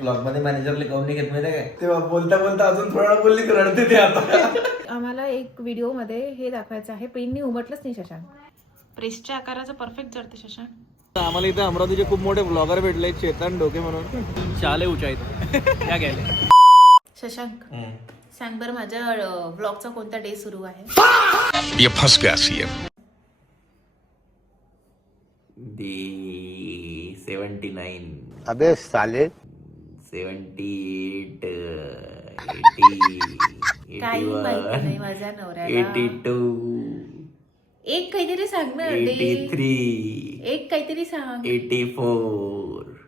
Blog मध्ये मॅनेजरला काऊन नाही घेत माहिती काय, तेव्हा बोलता बोलता अजून थोडा बोलली तर रडते ते आता. आम्हाला एक व्हिडिओ मध्ये हे दाखवायचं आहे, पेननी उमटलंच नाही शशांक. प्रेसच्या आकाराचं परफेक्ट जरते शशांक. आम्हाला इथे अमरावतीचे खूप मोठे ब्लॉगर भेटले, चेतन डोके म्हणून. चाले उचाईत क्या गेले. शशांक सांग बरं, माझ्या ब्लॉगचा कोणता डे सुरू आहे? ये फंस गया सीएम. दी 79. अबे साले 78 काही माहिती नाही माझ्या नवऱ्याला. 82 एक काहीतरी सांग ना. 83 एक काहीतरी सांग. 84.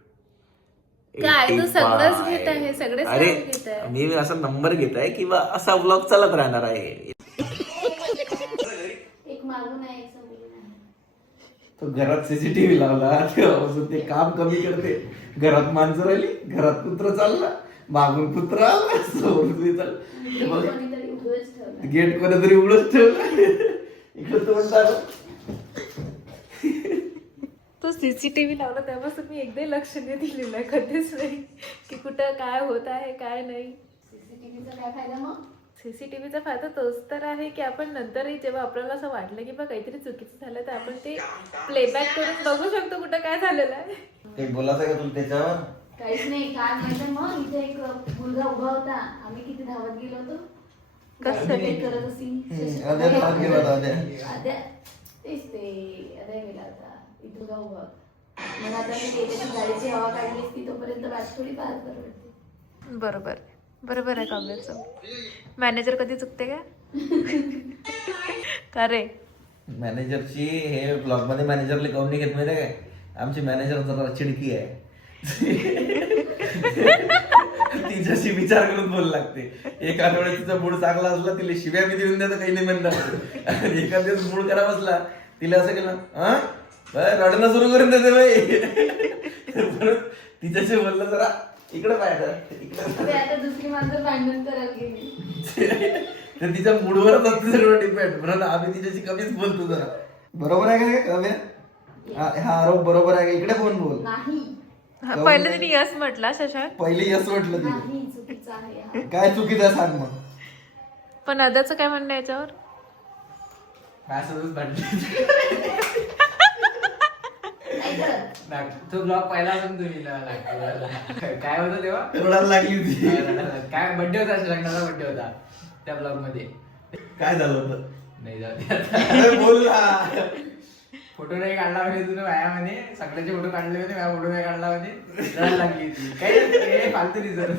काय तू सगळंच घेत आहे, सगळे अरे घेत आहे. मी असा नंबर घेत आहे किंवा असा ब्लॉग चालत राहणार आहे. एक मागून आहे, एक समोरून आहे. तो घरात सीसीटीव्ही लावला तेव्हापासून ते काम कमी करते. घरात माणसं राहिली, घरात कुत्र चालला, मागून कुत्र आला, समोरून गेट कोणीतरी उघडच ठेवलं. इकडे तोंड झालं. तो सीसीटीव्ही लावला तेव्हापासून मी एकदा लक्ष नाही दिलेलं आहे, कधीच नाही की कुठं काय होत आहे काय नाही. सीसीटीव्हीचा काय फायदा मग? सीसीटीव्हीचा फायदा तोच तर आहे की आपण नंतरही जेव्हा आपल्याला असं वाटलं की बा काहीतरी चुकीचं झालं तर आपण ते प्लेबॅक करून बघू शकतो कुठं काय झालेलं आहे. ते बोलायचं का तुला त्याच्यावर? काहीच नाही. काय माहिती मग इथे एक मुलगा उभा होता, आम्ही किती धावत गेलो होतो. कसं करत असेल अद्या तेच ते अदय गेला होता, इथं उभा होता. मग आता मी त्याची गाडीची हवा काढली असती तोपर्यंत वाट थोडी पार परवडते. बरोबर बरोबर आहे काव्याचं. मॅनेजर कधी चुकते का? का रे? मॅनेजरची हे ब्लॉग मध्ये मॅनेजरला काऊन नाही घेत माहिती काय, आमची मॅनेजर जरा चिडकी आहे. तिच्याशी विचार करून बोल लागते. एक आठवड्यात तिचा मूड चांगला असला तिला शिव्या बी देऊन द्या काही नाही म्हणणार, आणि एखाद दिवस मूड खराब असला तिला असं केलं रडणं सुरू करून देते बाई. म्हणून तिच्याशी बोललं जरा इकडे पाहिजे. आता दुसरी माणसं भांडण करायला गेली तर तिच्या मूडवरच असते सगळं डिपेंड. म्हणून आम्ही तिच्याशी कमीच बोलतो जरा. बरोबर आहे का कव्या? हा आरोप बरोबर आहे का? इकडे कोण बोल. नाही पहिले तिने यस म्हटला शशांक. पहिले यस म्हटलं तिने. नाही, चुकीचं आहे हा. काय चुकीचं आहे सांग मग. पण अदाचं काय म्हणणं आहे याच्यावर? काय सगळंच भांडली. नाही करत. तो ब्लॉग पहिला पण तुम्ही काय होतं तेव्हा रडायला लागली होती. काय बर्थडे होता, लग्नाचा बर्थडे होता त्या ब्लॉग मध्ये. काय झालं होतं? नाही जाऊ दे आता. अरे बोल ना. फोटो नाही काढला म्हणजे तुझं व्यायामध्ये सगळ्याचे फोटो काढले होते, माझा फोटो नाही काढला म्हणजे रडायला लागली होती. काही फालतू रिझर्व.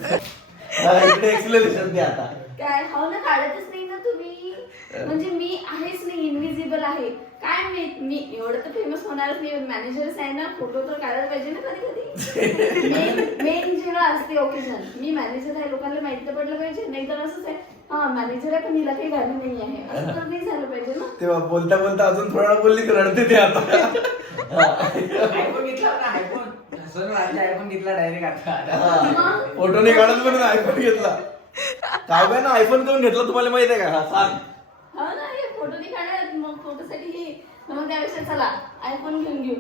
इकडे एक्सप्लेनेशन दे आता. काय हो ना, काढतच नाही ना तुम्ही. म्हणजे मी आहेच नाही, इनविजिबल आहे. काय मी एवढं तर फेमस होणारच नाही. मॅनेजर्स आहे ना, फोटो तर काढायला पाहिजे ना कधी कधी. मेन जेव्हा असते ओकेजन, मी मॅनेजर आहे लोकांना माहिती तर पडलं पाहिजे. नाही तर असंच आहे, हा मॅनेजर आहे पण हिला काही व्हॅल्यू नाही आहे, असं तर नाही झालं पाहिजे ना. तेव्हा बोलता बोलता अजून थोडा बोलली तर रडते ते आता. आयफोन घेतला होता, आयफोन आयफोन घेतला डायरेक्ट आता. फोटो नाही काढत म्हणून आयफोन घेतला. काय काय ना आयफोन करून घेतला तुम्हाला माहित आहे का? हा सांग. हो ना, हे फोटो नाही काढत मग फोटोसाठी हे, मग त्यापेक्षा चला आयफोन घेऊन घेऊ.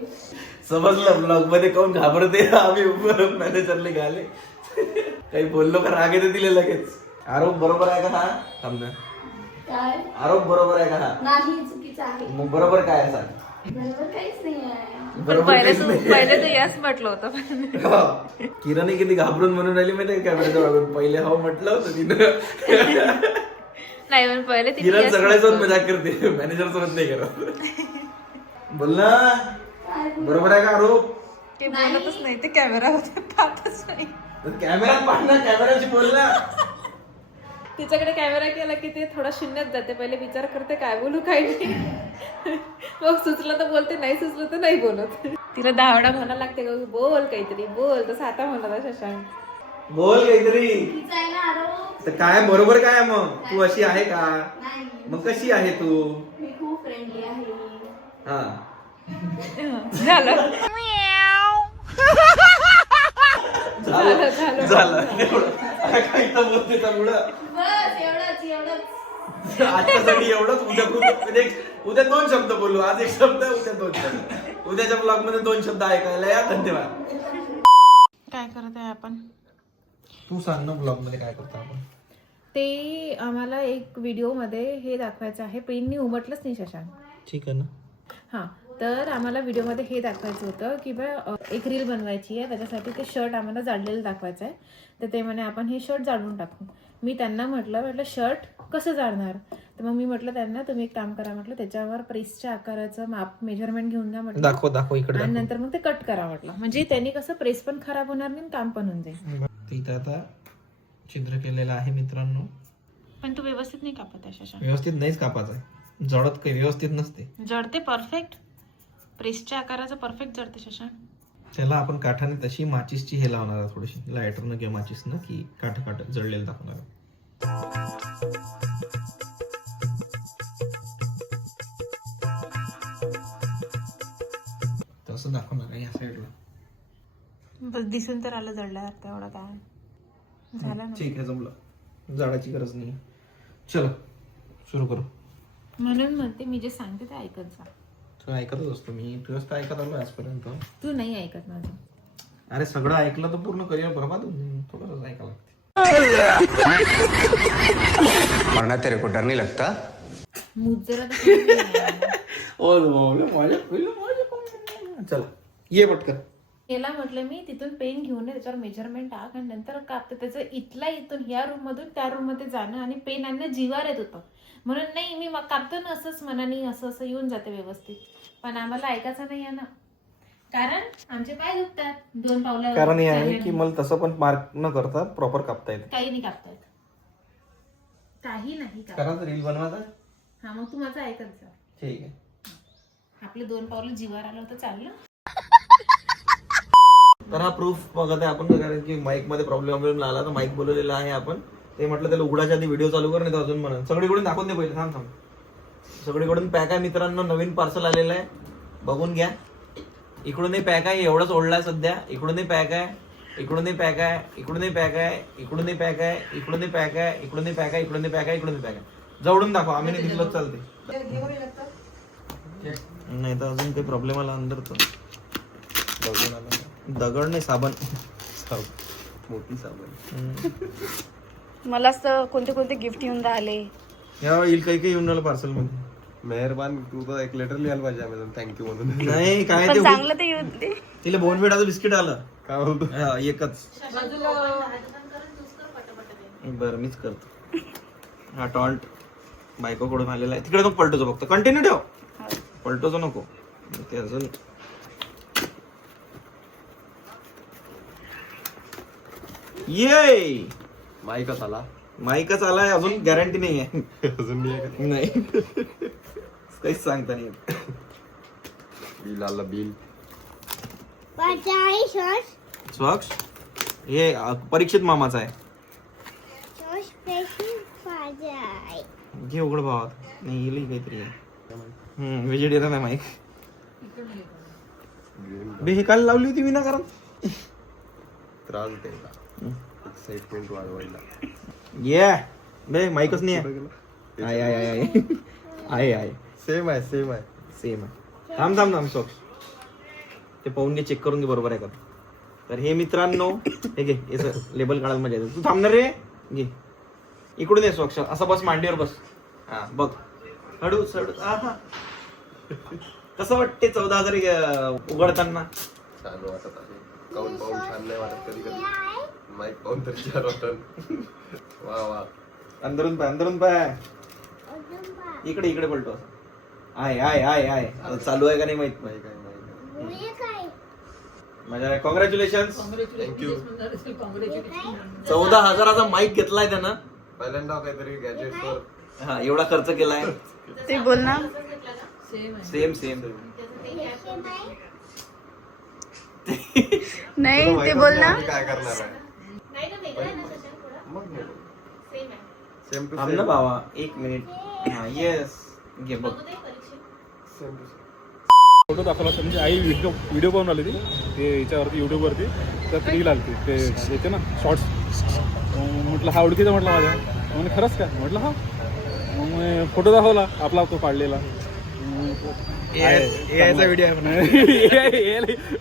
समजलं ब्लॉग मध्ये कोण घाबरते. आम्ही मॅनेजरले घाले काही बोललो का राग येते तिला लगेच. आरोप बरोबर आहे का हा? समजा काय आरोप बरोबर आहे का हा? नाही, चुकीचं आहे. मग बरोबर काय आहे सांग. बरोबर काहीच नाही आहे. बरोबर काहीच नाही. पहिले तर यस म्हटलं होतं. किरण किती घाबरून म्हणून राहिली माहिती आहे कॅमेऱ्याजवळ. पहिले हो म्हटलं होतं तिनं. नाही पण पहिले तिने किरण yes सगळ्यासोबत म्हटलं. मजाक करते, मॅनेजर सोबत नाही करत. बोल ना, काय बरोबर आहे का आरोप? ते बोलतच नाही, ते कॅमेरामध्ये पाहतच नाही. कॅमेऱ्यात पाह ना, कॅमेऱ्याशी बोल ना. तिच्याकडे कॅमेरा केला की ते थोडा शून्यात जाते. पहिले विचार करते काय बोलू काय नाही. मग सुचलं तर बोलते, नाही सुचलं तर नाही बोलत. तिला दहावडा म्हणायला लागते का बोल काहीतरी बोल. तसं आता म्हणत शशांक बोल काहीतरी. चुकीचं आहे ना आरोप. तर काय बरोबर काय आहे मग? तू अशी आहे का? नाही, मग कशी आहे तू? मी खूप फ्रेंडली आहे. हा झालं झालं एवढं. काही तर बोलते त्यामुळं. बस एवढंच. आजच्यासाठी एवढंच. उद्या 2 शब्द बोलू. आज 1 शब्द, उद्या 2 शब्द. उद्याच्या ब्लॉग मध्ये 2 शब्द ऐकायला या. धन्यवाद. काय करत आहे आपण? तू सांग ना ब्लॉग मध्ये काय करतो आपण. ते आम्हाला एक व्हिडिओमध्ये हे दाखवायचं आहे, पेननी उमटलंच नाही शशांक. ठीक आहे ना. हां, तर आम्हाला व्हिडिओमध्ये हे दाखवायचं होतं की बा एक रील बनवायची आहे, त्याच्यासाठी ते शर्ट आम्हाला जाडलेलं दाखवायचं आहे. तर ते म्हणे आपण हे शर्ट जाडून टाकू. मी त्यांना म्हटलं शर्ट कसं जाडणार. तर मग मी म्हटलं त्यांना तुम्ही एक काम करा, म्हटलं त्याच्यावर प्रेसच्या आकाराचं माप मेजरमेंट घेऊन द्या म्हटलं, दाखव इकडे. आणि नंतर मग ते कट करा म्हटलं, म्हणजे त्यांनी कसं प्रेस पण खराब होणार नाही, काम पण होऊन जाईल. तिथं आता छिद्र केलेलं आहे मित्रांनो. पण तू व्यवस्थित नाही कापत आहे शशांक. व्यवस्थित नाहीच कापायचं, जडत काही व्यवस्थित नसते. जडते परफेक्ट, प्रेसच्या आकाराचं परफेक्ट जडते शशांक. त्याला आपण काठाने तशी माचीसची हे लावणार आहे, थोडीशी लायटरनं किंवा माचीसनं, की काठ जळलेलं दाखवणार. तसं दाखवणार आहे या साईडला. बस दिसून तर आलं जडलं, तेवढं काय झालं ना. ठीक आहे, जमलं. जाडाची गरज नाही. चलो सुरू करू. म्हणून म्हणते मी जे सांगते ते ऐकत जा. तू ऐकतच असतो मी, तुझं तर ऐकत आलो आजपर्यंत. तू नाही ऐकत माझं. अरे सगळं ऐकलं तर पूर्ण करिअर बरबाद होऊन, थोडंच ऐकावं लागते. वरना तेरे को डर नहीं लगता? मूज जरा तर कमी आहे. चला ये पटकन. याला म्हटलं मी तिथून पेन घेऊन ये, त्याच्यावर मेजरमेंट टाक आणि नंतर कापतं. त्याचं इथून ह्या रूम मधून त्या रूम मध्ये जाणं आणि पेन आणणं जीवार येत होतं. म्हणून नाही मी कापतो ना असंच मनाने, असं येऊन जाते व्यवस्थित. पण आम्हाला ऐकायचं नाही आहे ना, कारण आमचे पाय दुखतात 2 पावलं. कारण हे आहे की मला तसं पण मार्क न करता प्रॉपर कापता येते. काही नाही कापता येत, काही नाही कापता. कारण रील बनवायचा. हा, मग तू माझं ऐकत जा. ठीक आहे. आपले 2 पावलं जीवार आलं होतं, चाललं. तर हा प्रूफ बघत आहे आपण, कारण की माईक मध्ये प्रॉब्लेम आला तर माईक बोलवलेला आहे आपण. ते म्हटलं त्याला उघडाच्या आधी व्हिडिओ चालू कर, नाही तर अजून म्हणून सगळीकडून दाखवून दे पहिले. थांब. सगळीकडून पॅक आहे मित्रांनो, नवीन पार्सल आलेलं आहे, बघून घ्या. इकडूनही पॅक आहे, एवढंच ओढलाय सध्या. इकडूनही पॅक आहे, इकडूनही पॅक आहे, इकडूनही पॅक आहे, इकडूनही पॅक आहे, इकडूनही पॅक आहे, इकडूनही पॅक आहे, इकडूनही पॅक आहे, इकडूनही पॅक आहे. जवळून दाखवा, आम्ही नाही दिसलं चालते. नाही तर अजून काही प्रॉब्लेम आला अंदर तर दगड नाही, साबण. मोठी साबण. मला असं कोणते गिफ्ट येऊन राहिले. येईल काही येऊन राहिलं पार्सल मध्ये. मेहरबान, तू तर एक लेटर लिहायला पाहिजे अमेझॉन थँक्यू म्हणून. नाही काय पण ते चांगलं ते येऊन दे. तिला बोनविटाचं बिस्किट आलं. काय बोलतो? हा, एकच. बरं मीच करतो. हा टॉन्ट बायकोकडून आलेला आहे. तिकडे नको पलटोचं, फक्त कंटिन्यू ठेव, पलटोचं नको. ते अजून ये माईकच आला. माईकच आलाय, अजून गॅरंटी नाही आहे. अजून मी आहे. नाही काहीच सांगता नाही येत. बिल आला, बिल. स्वक्ष हे परीक्षित मामाचा आहे. घे उघड भावात. नाही येईल काहीतरी आहे. व्हेजिटेरियन आहे माईक. बे हे काल लावली होती विनाकारण. त्रास द्यायला, एक्साइटमेंट वाढवायला. ये बे माईकच नाही आहे. आहे सेम आहे सेम आहे. थांब स्वक्ष, ते पाहून घे, चेक करून घे बरोबर आहे का. तर हे मित्रांनो, हे घे, याचं लेबल काढायला मजा येते. तू थांबणार रे, घे इकडून ये स्वक्ष, असं बस, मांडीवर बस. हा बघ, हळू. कसं वाटते 14,000 उघडताना? छान वाटत आहे. काऊन पाहून छान नाही वाटत कधी कधी. माईक पाहून तर छान वाटत. वा वा. अंदरून पाय. इकडे पलटो असं. आहे चालू आहे का नाही माहित नाही. माझ्या कॉंग्रॅच्युलेशन. थँक्यू. 14,000चा माईक घेतलाय त्यानं. पहिल्यांदा काहीतरी गॅजेट्सवर. हा, एवढा खर्च केलाय. ते बोल ना. सेम. नाही ते बोल ना. काय करणार आहे मग? सेम टू थांब ना बाबा, 1 मिनिट. हा येस, घे बघ. सेम टू फोटो दाखवला होता, म्हणजे आई व्हिडिओ पाहून आली ती, ते याच्यावरती यूट्यूबवरती, तर रील आली ते येते ना शॉर्ट्स. म्हटलं हा ओळखीचा, म्हटलं माझ्या. म्हणजे खरंच काय, म्हटलं हा. मग फोटो दाखवला आपला तो काढलेला. याचा व्हिडिओ आहे म्हणा.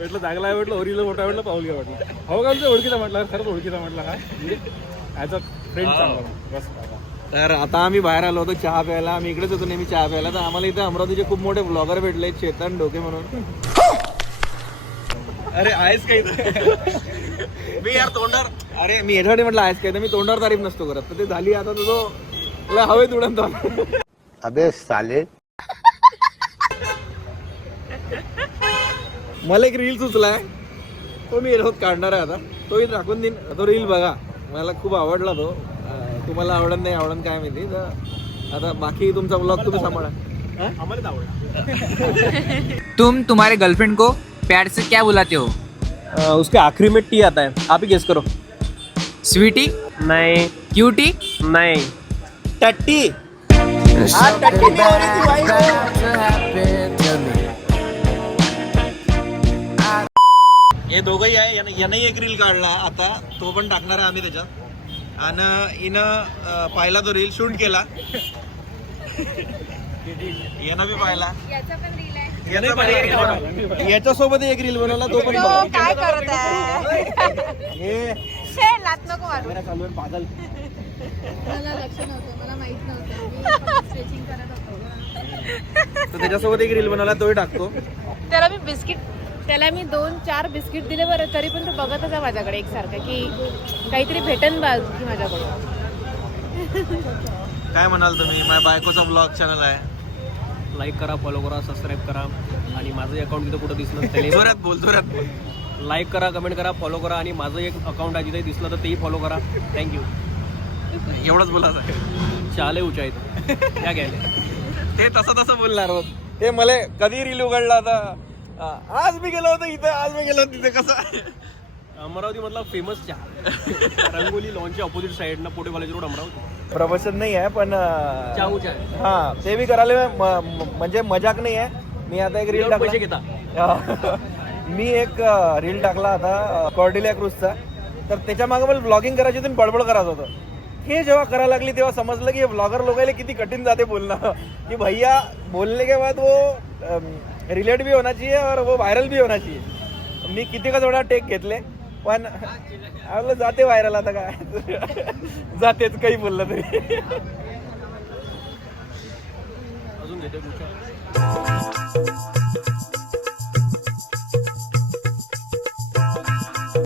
म्हटलं चांगला आहे म्हटलं ओरिजिनल मोठा म्हटलं पाऊल घ्या म्हटलं हो का आमचं ओळखीचा म्हटलं खरंच ओळखीचा म्हटलं हा म्हणजे ॲज अ फ्रेंड चांगला बस. तर आता आम्ही बाहेर आलो होतो चहा प्यायला. आम्ही इकडेच होतो नेहमी चहा प्यायला. तर आम्हाला इथे अमरावतीचे खूप मोठे ब्लॉगर भेटले चेतन डोके म्हणून. अरे आहेस काही मी यार तोंडावर अरे मी याच्यासाठी म्हटलं आहेस काही तर मी तोंडावर तारीफ नसतो करत. तर ते झाली आता तो तुला हवेत उडत. अबे साले. मला एक रील सुचलाय तो मी रोज काढणार आहे आता. तोही दाखवून देईन. तो रील बघा मला खूप आवडला तो. तुम्हाला आवडत नाही आवडत काय माहिती. तर आता बाकी तुमचा ब्लॉग तुम्ही सांभाळा. आम्हालाच आवडला. तुम तुम्हारे गर्लफ्रेंड को प्यार से क्या बुलाते हो? उसके आखिरी में टी आता है, आप ही गेस करो. स्वीटी, नहीं क्यूटी, नहीं. टट्टी. हे दोघंही आहे. यानंही एक रील काढला आता तो पण टाकणार आहे आम्ही त्याच्यात. आणि हिनं पाहिला तो रील शूट केला. यानं बी पाहिला. याचा पण एक reel बनवला. याच्यासोबत एक रील बनवला तो पण बघा. काय करत आहे हे लात नको मारू. चालू आहे पागल. मला लक्ष नव्हतं, मला माहित नव्हतं. स्ट्रेचिंग करत होतो. तर त्याच्यासोबत एक रील बनवला तोही टाकतो. त्याला मी 2-4 बिस्किट दिले बरं तरी पण तो बघतच आहे माझ्याकडे एकसारखं की काहीतरी भेटन की माझ्याकडे. काय म्हणाल तुम्ही? माझ्या बायकोचा ब्लॉग चॅनल आहे. लाईक करा, फॉलो करा, सबस्क्राईब करा आणि माझं अकाउंट तिथं कुठं दिसलं त्याला जोरात बोल जोरात बोल. लाईक करा, कमेंट करा, फॉलो करा आणि माझं एक अकाउंट आहे जिथे दिसलं तर तेही फॉलो करा. थँक्यू. एवढंच बोलायचं. चाले उचाईत या घ्यायला ते तसं बोलणार होत. ते मला कधी रील उघडला आता आज मी गेलो होतो इथे आज मी गेलो होतो तिथे. कसं अमरावती मधला फेमस चहा रंगोली लॉनच्या ऑपोजिट साईडनं पुढे कॉलेज रोड अमरावती. प्रमोशन नाही आहे पण चाहू चाय हा ते मी करायला म्हणजे मजाक नाही आहे. मी आता एक रील पैसे टाकला. घेता मी एक रील टाकला आता कॉर्डिलिया क्रूजचा. तर त्याच्या मागे मला ब्लॉगिंग करायची होती बडबड करायचं होतं. हे जेव्हा करायला लागली तेव्हा समजलं की हे ब्लॉगर लोकांना किती कठीण जाते बोलणं. की भैया बोलने के बाद वो रिलेट भी होना चाहिए और वो व्हायरल भी होना चाहिए. मी किती का थोडा टेक घेतले पण आपलं जाते व्हायरल. आता काय जातेच काही बोललं तरी. अजून घेते